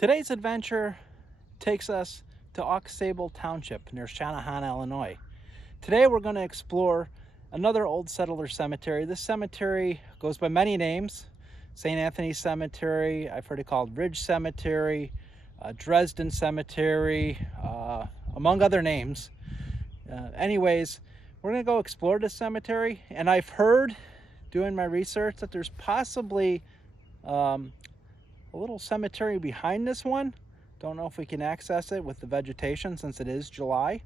Today's adventure takes us to Aux Sable Township near Channahon, Illinois. Today we're going to explore another old settler cemetery. This cemetery goes by many names. St. Anthony Cemetery, I've heard it called Ridge Cemetery, Dresden Cemetery, among other names. Anyways, we're going to go explore this cemetery, and I've heard, doing my research, that there's possibly a little cemetery behind this one. Don't know if we can access it with the vegetation since it is July.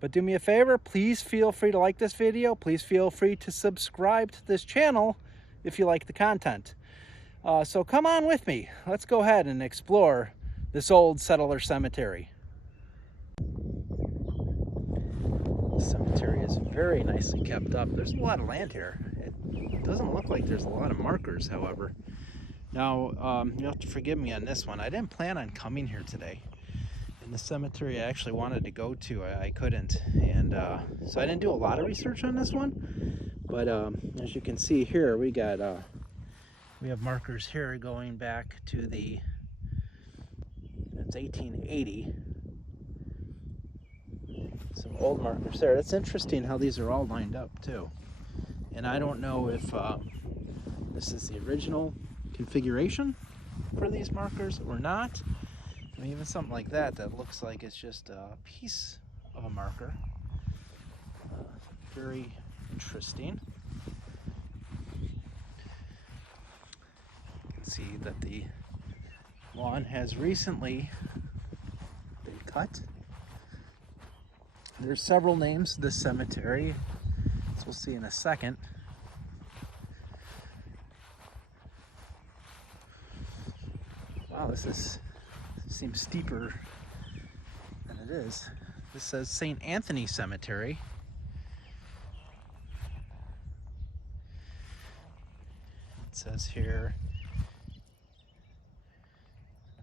But do me a favor, please feel free to like this video. Please feel free to subscribe to this channel if you like the content. So come on with me. Let's go ahead and explore this old settler cemetery. The cemetery is very nicely kept up. There's a lot of land here. It doesn't look like there's a lot of markers, however. Now, you have to forgive me on this one. I didn't plan on coming here today. In the cemetery I actually wanted to go to, I couldn't. And so I didn't do a lot of research on this one. But as you can see here, we have markers here going back to it's 1880. Some old markers there. It's interesting how these are all lined up too. And I don't know if this is the original configuration for these markers or not. I mean, even something like that looks like it's just a piece of a marker. Very interesting. You can see that the lawn has recently been cut. There's several names to this cemetery, as we'll see in a second. Wow, this seems steeper than it is. This says St. Anthony Cemetery. It says here,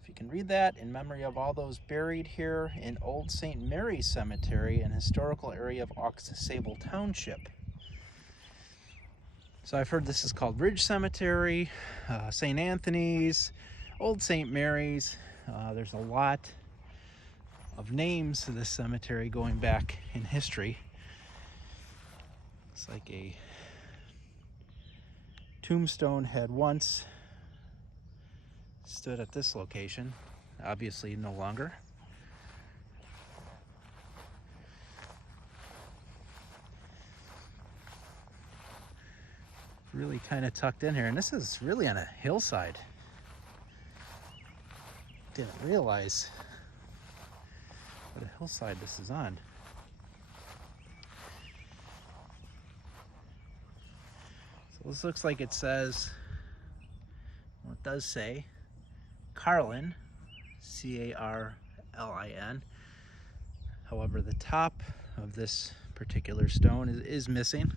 if you can read that, in memory of all those buried here in Old St. Mary's Cemetery, an historical area of Aux Sable Township. So I've heard this is called Ridge Cemetery, St. Anthony's, Old St. Mary's. There's a lot of names to this cemetery going back in history. It's like a tombstone had once stood at this location, obviously no longer. Really kind of tucked in here, and this is really on a hillside. Didn't realize what a hillside this is on. So this looks like it says, well, it does say Carlin, C-A-R-L-I-N. However, the top of this particular stone is missing.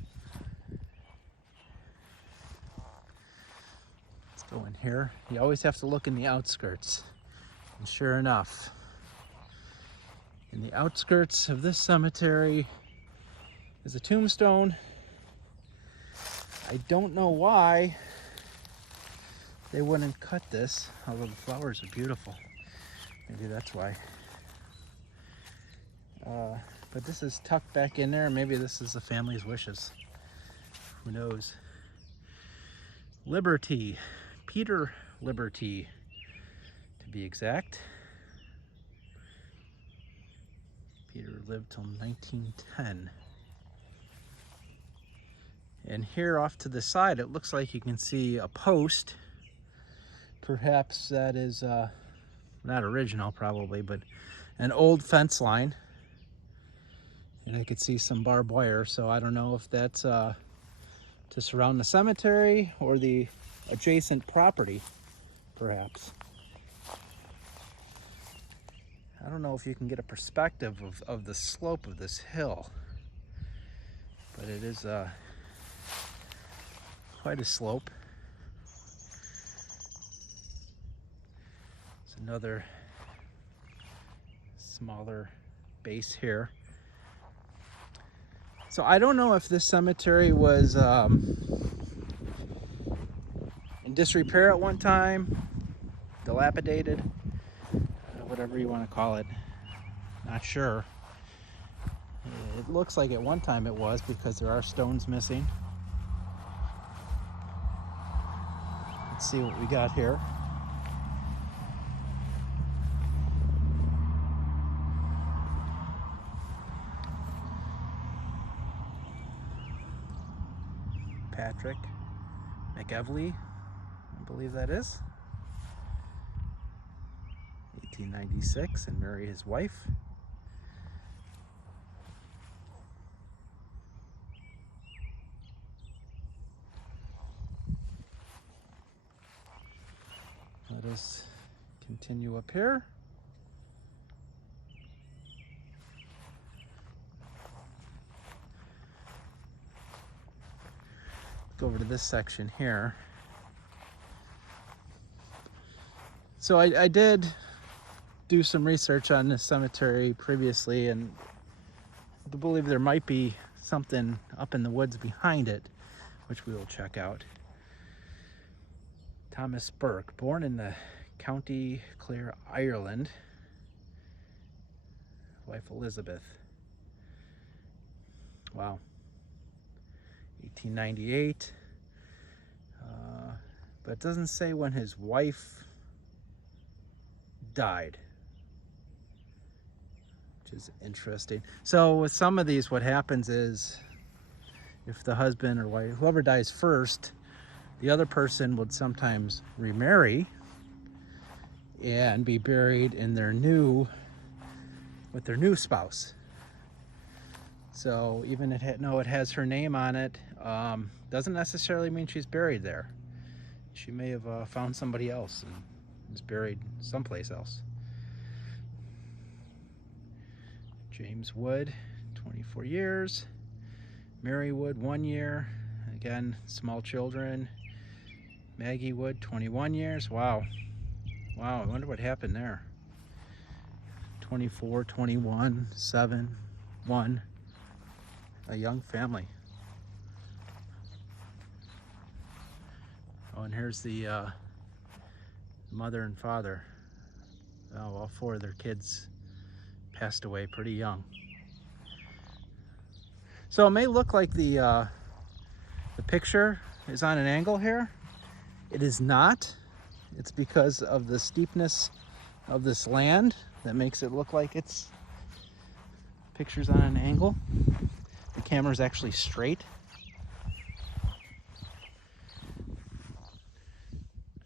Let's go in here. You always have to look in the outskirts. And sure enough, in the outskirts of this cemetery is a tombstone. I don't know why they wouldn't cut this, although the flowers are beautiful. Maybe that's why. But this is tucked back in there. Maybe this is the family's wishes. Who knows? Liberty, Peter Liberty, to be exact. Peter lived till 1910. And here off to the side, it looks like you can see a post. Perhaps that is not original probably, but an old fence line. And I could see some barbed wire, so I don't know if that's to surround the cemetery or the adjacent property, perhaps. I don't know if you can get a perspective of the slope of this hill, but it is quite a slope. It's another smaller base here. So I don't know if this cemetery was in disrepair at one time, dilapidated. whatever you want to call it. Not sure. It looks like at one time it was, because there are stones missing. Let's see what we got here. Patrick McEvely, I believe that is. 1896, and Mary, his wife. Let us continue up here. Go over to this section here. So I did do some research on this cemetery previously, and I believe there might be something up in the woods behind it, which we will check out. Thomas Burke, born in the County Clare, Ireland. Wife Elizabeth. Wow. 1898. But it doesn't say when his wife died, which is interesting. So with some of these, what happens is, if the husband or wife, whoever dies first, the other person would sometimes remarry and be buried in their new, with their new spouse. So even though it has her name on it, doesn't necessarily mean she's buried there. She may have found somebody else and is buried someplace else. James Wood, 24 years. Mary Wood, 1 year. Again, small children. Maggie Wood, 21 years. Wow. Wow, I wonder what happened there. 24, 21, 7, 1. A young family. Oh, and here's the mother and father. Oh, all 4 of their kids passed away pretty young. So it may look like the picture is on an angle here. It is not. It's because of the steepness of this land that makes it look like it's pictures on an angle. The camera is actually straight.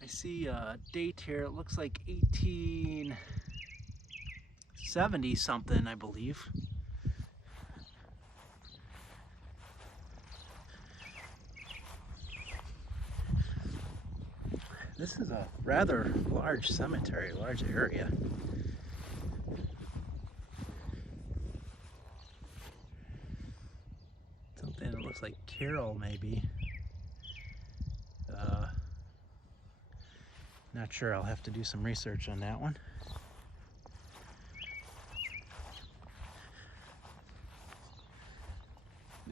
I see a date here. It looks like 1870 something, I believe. This is a rather large cemetery, large area. Something that looks like Carol, maybe. Not sure, I'll have to do some research on that one.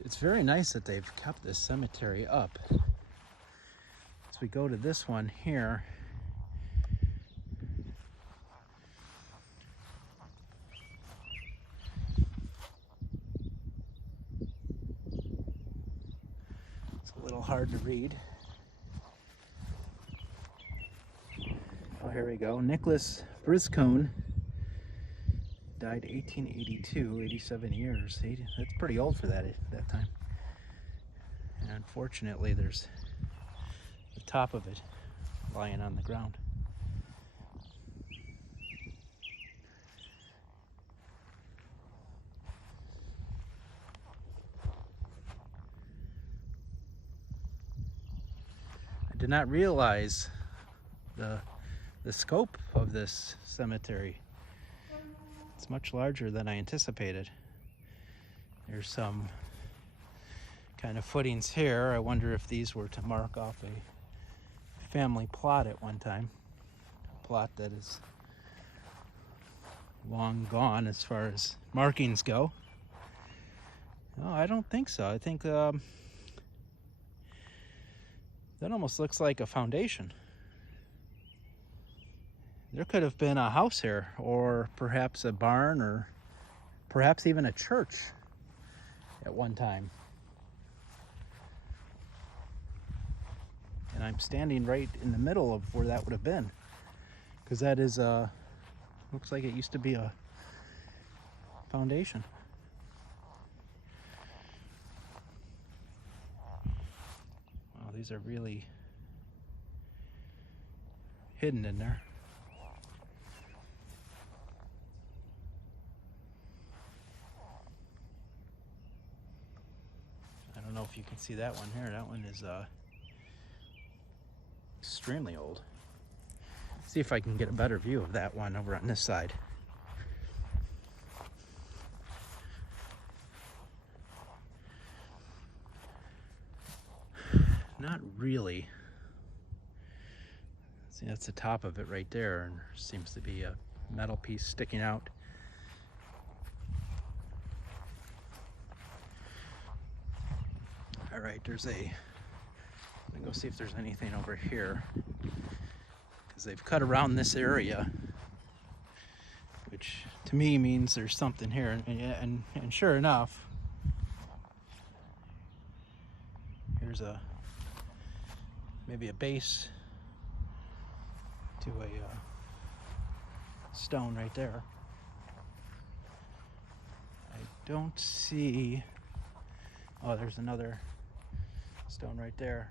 It's very nice that they've kept this cemetery up. As we go to this one here, it's a little hard to read. Oh, here we go. Nicholas Briscone died 1882, 87 years. That's pretty old for that time. And unfortunately, there's the top of it lying on the ground. I did not realize the scope of this cemetery. It's much larger than I anticipated. There's some kind of footings here. I wonder if these were to mark off a family plot at one time. A plot that is long gone as far as markings go. No, I don't think so. I think that almost looks like a foundation. There could have been a house here, or perhaps a barn, or perhaps even a church at one time. And I'm standing right in the middle of where that would have been, because that is looks like it used to be a foundation. Wow, these are really hidden in there. I don't know if you can see that one here. That one is extremely old. See if I can get a better view of that one over on this side. Not really. See, that's the top of it right there, and there seems to be a metal piece sticking out. All right, let me go see if there's anything over here, because they've cut around this area, which to me means there's something here, and sure enough, here's maybe a base to a stone right there. I don't see. Oh, there's another stone right there.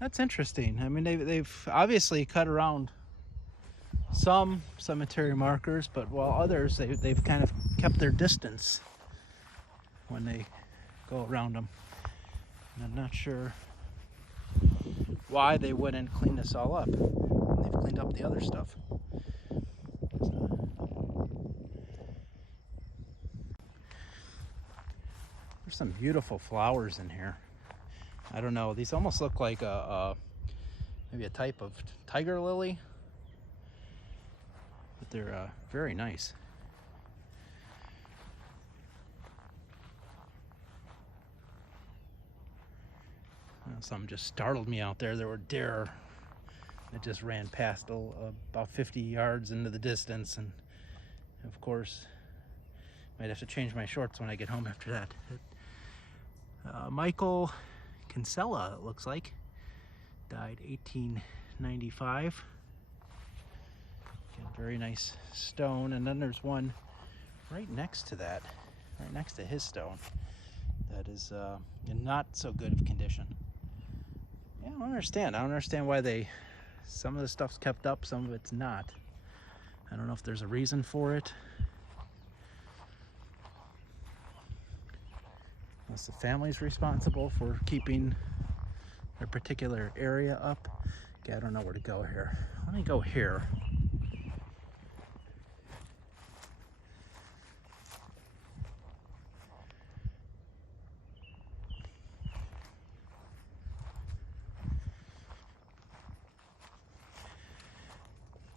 That's interesting. I mean, they've obviously cut around some cemetery markers, but while others they've kind of kept their distance when they go around them. And I'm not sure why they wouldn't clean this all up. They've cleaned up the other stuff. There's some beautiful flowers in here. I don't know, these almost look like maybe a type of tiger lily, but they're very nice. Some just startled me out there. There were deer that just ran past about 50 yards into the distance, and of course might have to change my shorts when I get home after that. Michael Kinsella, it looks like, died 1895. Again, very nice stone. And then there's one right next to that, right next to his stone, that is in not so good of condition. Yeah, I don't understand why some of the stuff's kept up, some of it's not. I don't know if there's a reason for it. Unless the family's responsible for keeping their particular area up. Okay, I don't know where to go here. Let me go here.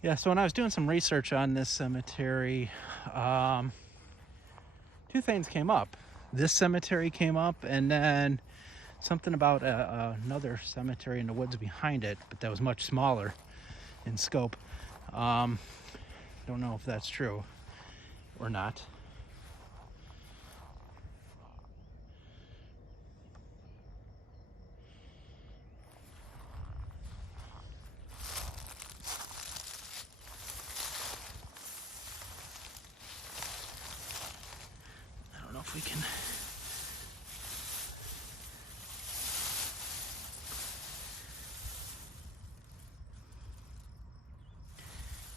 Yeah, so when I was doing some research on this cemetery, two things came up. This cemetery came up, and then something about another cemetery in the woods behind it, but that was much smaller in scope. Don't know if that's true or not. I don't know if we can.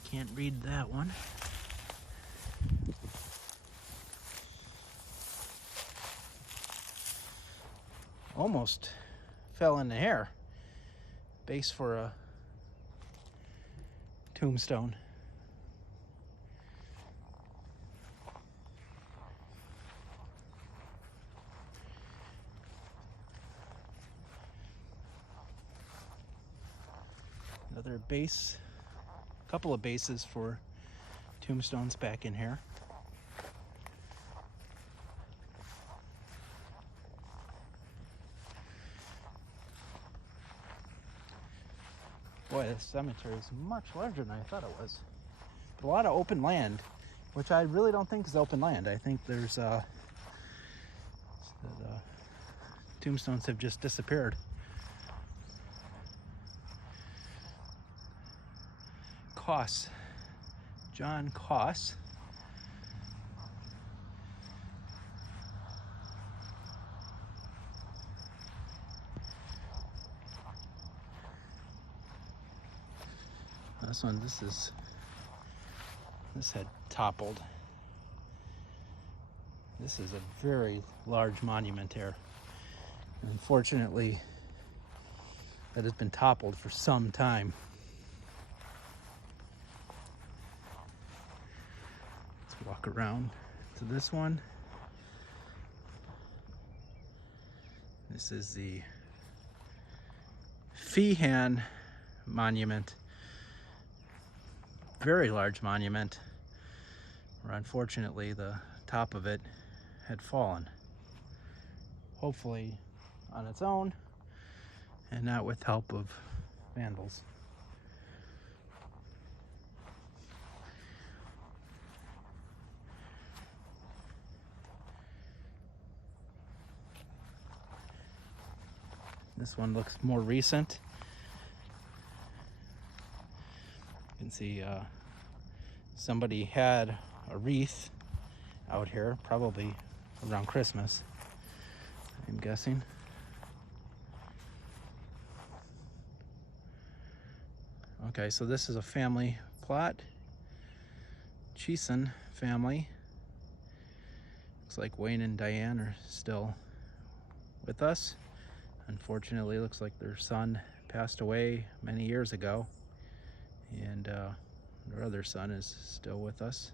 Can't read that one. Almost fell in the air. Base for a tombstone. Another base, a couple of bases for tombstones back in here. Boy, this cemetery is much larger than I thought it was. but a lot of open land, which I really don't think is open land. I think there's tombstones have just disappeared. Koss, John Koss. This had toppled. This is a very large monument here. Unfortunately, that has been toppled for some time. Let's walk around to this one. This is the Channahon monument. Very large monument, where unfortunately the top of it had fallen. Hopefully on its own and not with help of vandals. This one looks more recent. You can see somebody had a wreath out here, probably around Christmas, I'm guessing. Okay, so this is a family plot. Channahon family. Looks like Wayne and Diane are still with us. Unfortunately, it looks like their son passed away many years ago, and their other son is still with us.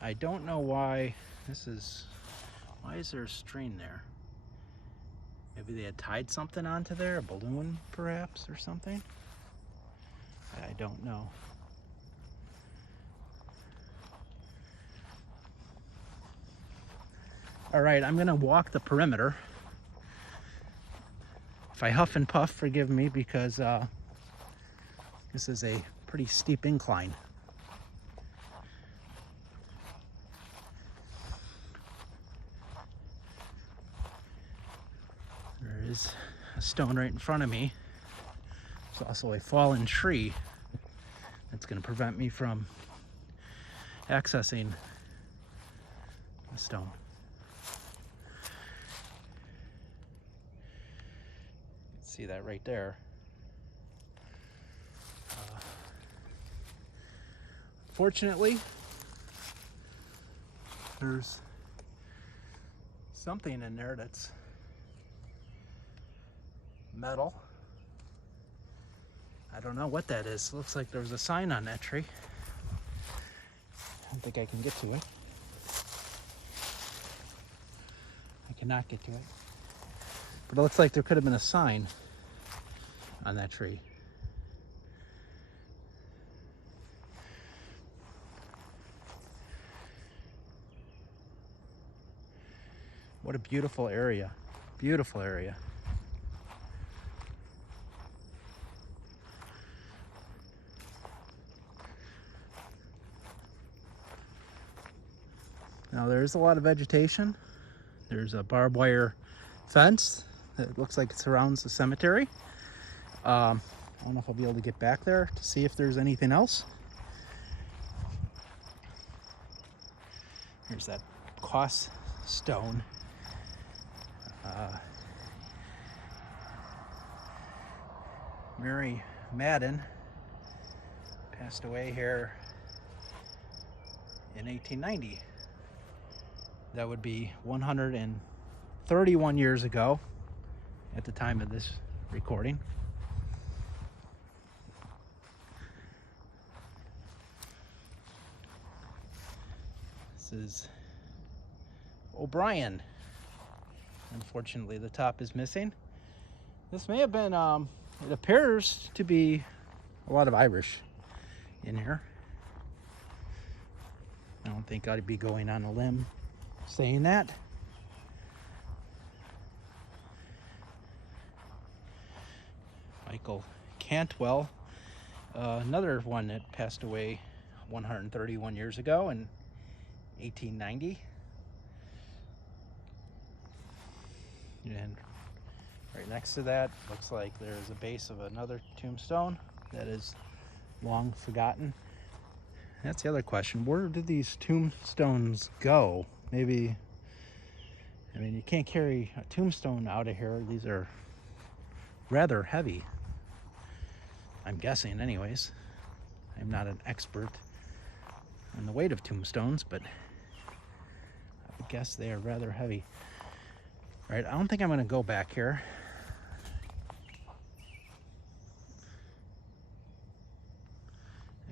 I don't know why why is there a string there? Maybe they had tied something onto there, a balloon perhaps, or something? I don't know. All right, I'm gonna walk the perimeter. If I huff and puff, forgive me, because this is a pretty steep incline. There is a stone right in front of me. There's also a fallen tree that's going to prevent me from accessing the stone. See that right there. Fortunately, there's something in there that's metal. I don't know what that is. Looks like there was a sign on that tree. I don't think I can get to it. I cannot get to it. But it looks like there could have been a sign on that tree. What a beautiful area. Beautiful area. Now there's a lot of vegetation. There's a barbed wire fence that looks like it surrounds the cemetery. I don't know if I'll be able to get back there to see if there's anything else. Here's that Koss stone. Mary Madden passed away here in 1890. That would be 131 years ago at the time of this recording. This is O'Brien. Unfortunately, the top is missing. This may have been, it appears to be a lot of Irish in here. I don't think I'd be going on a limb saying that. Michael Cantwell Another one that passed away 131 years ago in 1890. And right next to that looks like there's a base of another tombstone that is long forgotten. That's the other question. Where did these tombstones go? Maybe, I mean, you can't carry a tombstone out of here. These are rather heavy, I'm guessing anyways. I'm not an expert on the weight of tombstones, but I would guess they are rather heavy. All right, I don't think I'm gonna go back here.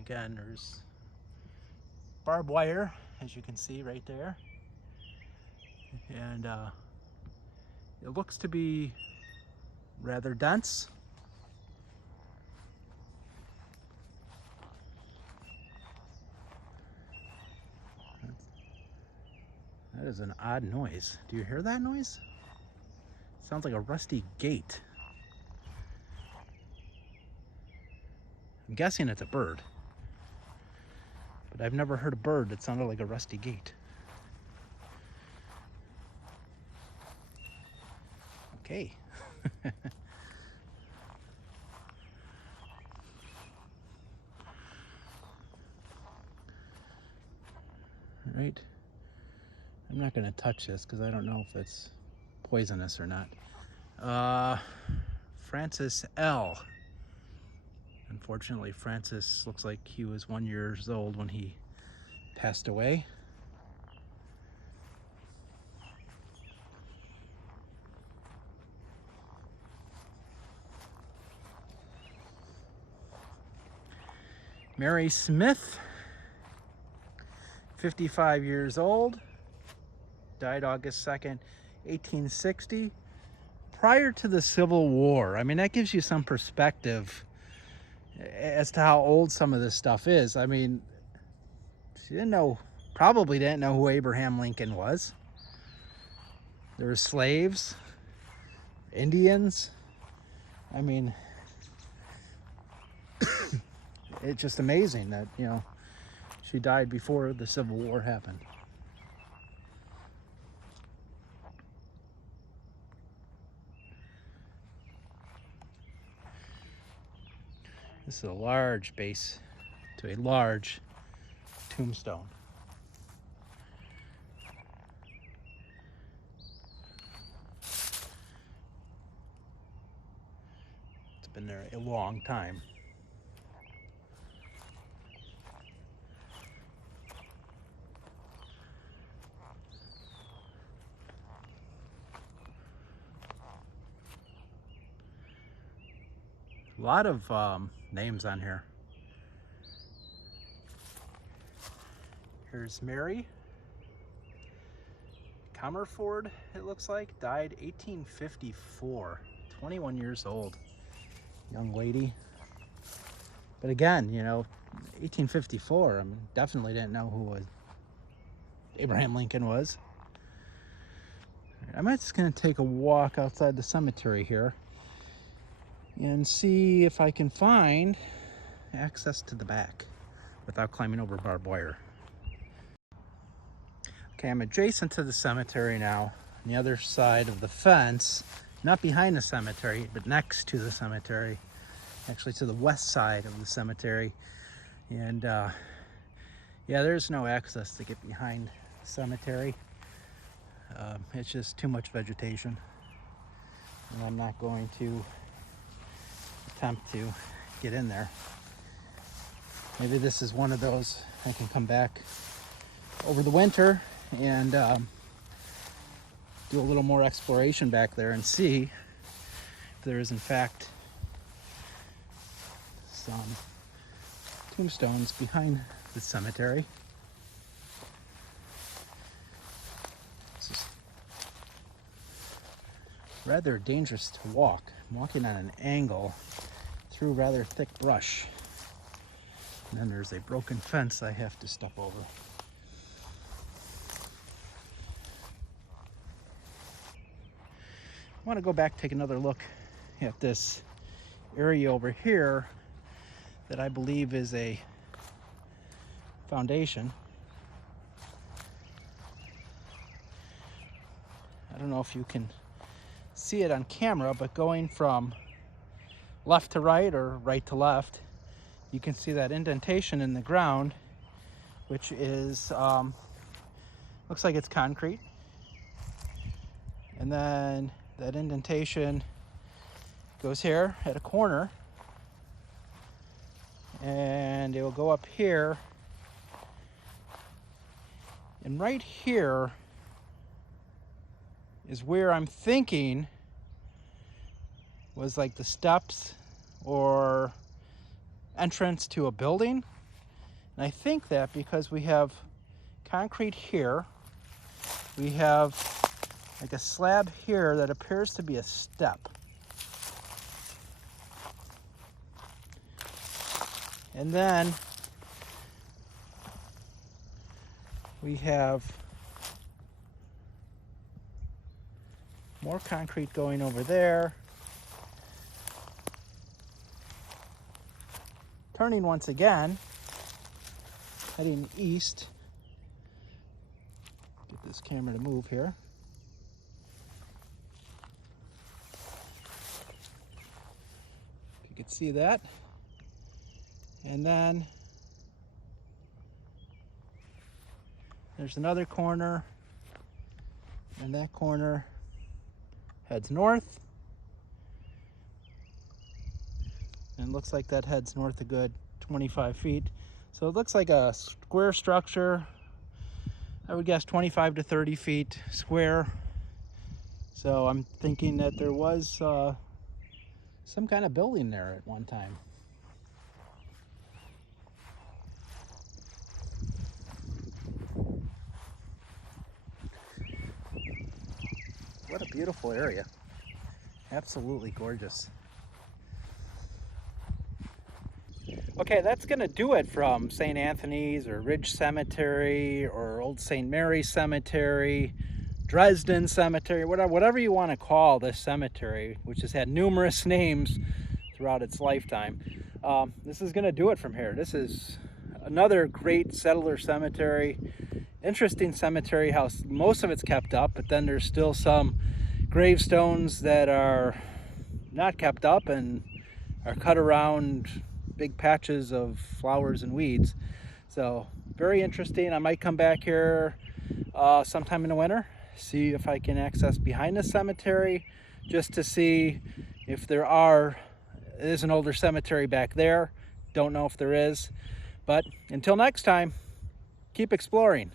Again, there's barbed wire, as you can see right there. And it looks to be rather dense. That is an odd noise. Do you hear that noise? Sounds like a rusty gate. I'm guessing it's a bird, but I've never heard a bird that sounded like a rusty gate. Okay. All right. I'm not going to touch this because I don't know if it's poisonous or not. Francis L. Unfortunately, Francis looks like he was 1 year old when he passed away. Mary Smith, 55 years old, died August 2nd, 1860, prior to the Civil War. I mean, that gives you some perspective as to how old some of this stuff is. I mean, she probably didn't know who Abraham Lincoln was. There were slaves, Indians. I mean, it's just amazing that, you know, she died before the Civil War happened. This is a large base to a large tombstone. It's been there a long time. A lot of names on here. Here's Mary Comerford, it looks like, died 1854, 21 years old, young lady. But again, you know, 1854, I mean, definitely didn't know who Abraham Lincoln was. I'm just gonna take a walk outside the cemetery here and see if I can find access to the back without climbing over barbed wire. Okay, I'm adjacent to the cemetery now, on the other side of the fence, not behind the cemetery, but next to the cemetery, actually to the west side of the cemetery. And yeah, there's no access to get behind the cemetery. It's just too much vegetation, and I'm not going to attempt to get in there. Maybe this is one of those I can come back over the winter and do a little more exploration back there and see if there is in fact some tombstones behind the cemetery. This is rather dangerous to walk. I'm walking on an angle through rather thick brush. And then there's a broken fence I have to step over. I want to go back, take another look at this area over here that I believe is a foundation. I don't know if you can see it on camera, but going from left to right or right to left, you can see that indentation in the ground, which is looks like it's concrete. And then that indentation goes here at a corner, and it will go up here, and right here is where I'm thinking was like the steps or entrance to a building. And I think that because we have concrete here, we have like a slab here that appears to be a step. And then we have more concrete going over there. Turning once again, heading east. Get this camera to move here. You can see that. And then there's another corner, and that corner heads north. And it looks like that heads north a good 25 feet. So it looks like a square structure. I would guess 25 to 30 feet square. So I'm thinking that there was some kind of building there at one time. What a beautiful area. Absolutely gorgeous. Okay, that's gonna do it from St. Anthony's or Ridge Cemetery or Old St. Mary's Cemetery, Dresden Cemetery, whatever you want to call this cemetery, which has had numerous names throughout its lifetime. This is gonna do it from here. This is another great settler cemetery. Interesting cemetery, how most of it's kept up, but then there's still some gravestones that are not kept up and are cut around big patches of flowers and weeds. So very interesting. I might come back here sometime in the winter, see if I can access behind the cemetery, just to see if there is an older cemetery back there. Don't know if there is, but until next time, keep exploring.